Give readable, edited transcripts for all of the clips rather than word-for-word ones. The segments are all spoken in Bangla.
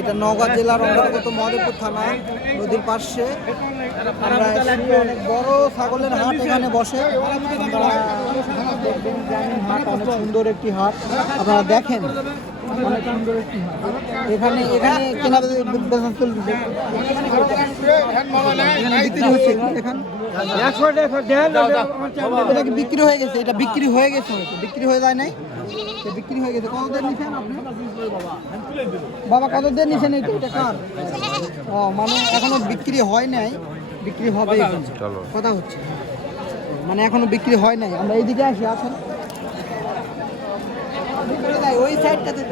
এটা নওগাঁ জেলার অন্তর্গত মহাদেবপুর থানা নদীর পাশে অনেক বড় ছাগলের হাট এখানে বসে। হাট অনেক সুন্দর একটি হাট, আপনারা দেখেন অনেক সুন্দর একটি হাট। এখানে কেনা বেচা চলছে, বিক্রি হচ্ছে। এটা কি বিক্রি হয়ে গেছে? এটা বিক্রি হয়ে গেছে, বিক্রি হয়ে যায় নাই, বিক্রি হয়ে গেছে। কত দিয়ে নিছেন আপনি বাবা? কত দিয়ে নিছেন? এটা কার? ও মানে এখনো বিক্রি হয় নাই, বিক্রি হবে কথা হচ্ছে, মানে এখনো বিক্রি হয় নাই। আমরা এইদিকে আসি, আসেন ওই সাইডটাতে।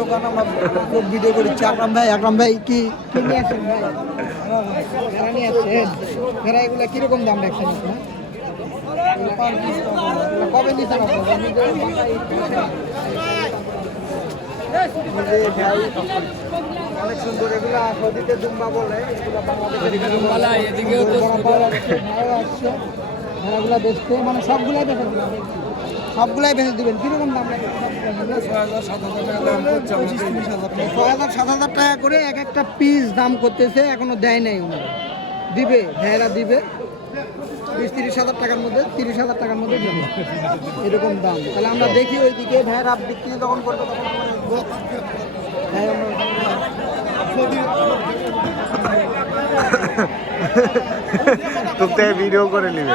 দোকান আমরা ভিডিও করেছি। আকরাম ভাই কি নিয়ে আসেন ভাই? ভেড়া নিয়ে আসছেন? ভেড়া এগুলো কিরকম দাম রাখছেন আপনি? কবে নিচ্ছেন অনেক সুন্দর। এগুলা নদীতে দুম্বা বলে, ভেড়াগুলা বেচতে, মানে সবগুলাই বেচে, সবগুলাই বেচে দিবেন। কিরকম দাম? 6,000-7,000 টাকা করে এক একটা পিস দাম করতেছে, এখনো দেয় নাই উনি। দিবে, ভেড়া দিবে 20-30,000 টাকার মধ্যে, 30,000 টাকার মধ্যে দিবে, এরকম দাম। তাহলে আমরা দেখি ওইদিকে ভেড়া বিক্রি যখন করবো তখন তোকে ভিডিও করে নিবে।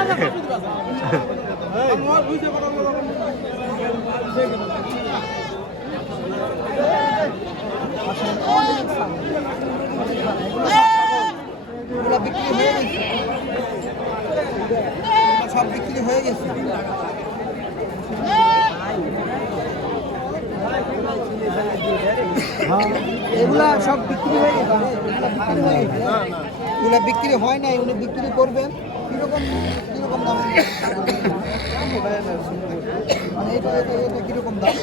সব বিক্রি হয়ে গেছে। এগুলা সব বিক্রি হয়ে গেছে, এগুলা বিক্রি হয় নাই, উনি বিক্রি করবেন। কিরকম দাম? মানে এটা কিরকম দাম?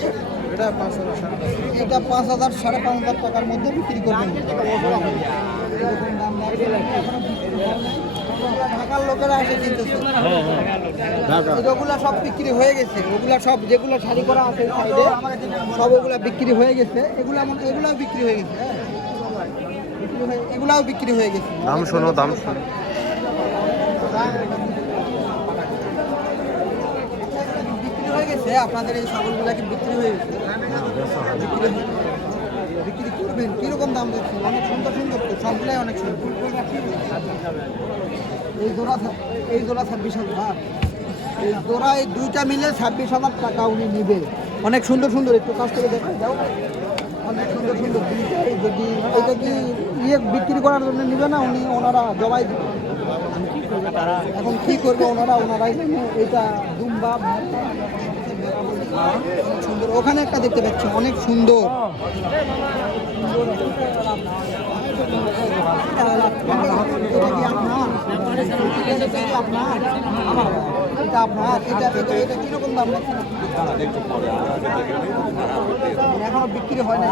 এটা 5,000-5,500 টাকার মধ্যে বিক্রি করবেন। ঢাকার লোকেরা এসে কিনতেছে। ওগুলা সব বিক্রি হয়ে গেছে, ওগুলা সব যেগুলো শাড়ি করা আছে সাইডে সব ওগুলা বিক্রি হয়ে গেছে। এগুলাও বিক্রি হয়ে গেছে, এগুলাও বিক্রি হয়ে গেছে। দাম শোনো, দাম শোনো। বিক্রি হয়ে গেছে আপনাদের এই ছাগলগুলা কি বিক্রি হয়ে গেছে? বিক্রি করবেন। কিরকম দাম দেখছেন? অনেক সুন্দর সুন্দর তো, সবগুলাই অনেক সুন্দর। এই জোড়া 26,000, এই জোড়া, এই দুইটা মিলে 26,000 টাকা উনি নিবে। অনেক সুন্দর সুন্দর, একটু কাছ থেকে দেখা যাও, অনেক সুন্দর সুন্দর। যদি এটা কি বিক্রি করার জন্য নিবে না উনি, ওনারা জবাই দিবে। এখন কি করবে ওনারাই এটা দুম্বা সুন্দর। ওখানে একটা দেখতে পাচ্ছি অনেক সুন্দর, এটা কিরকম দাম? এখনো বিক্রি হয় না,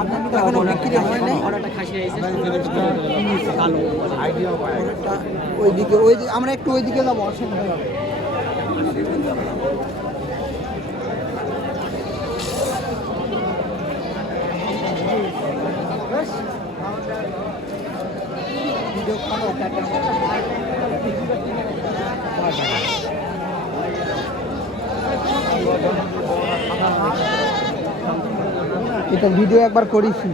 ওইদিকে আমরা একটু ওইদিকে যাবো, আসেন। এটা ভিডিও একবার করেছি।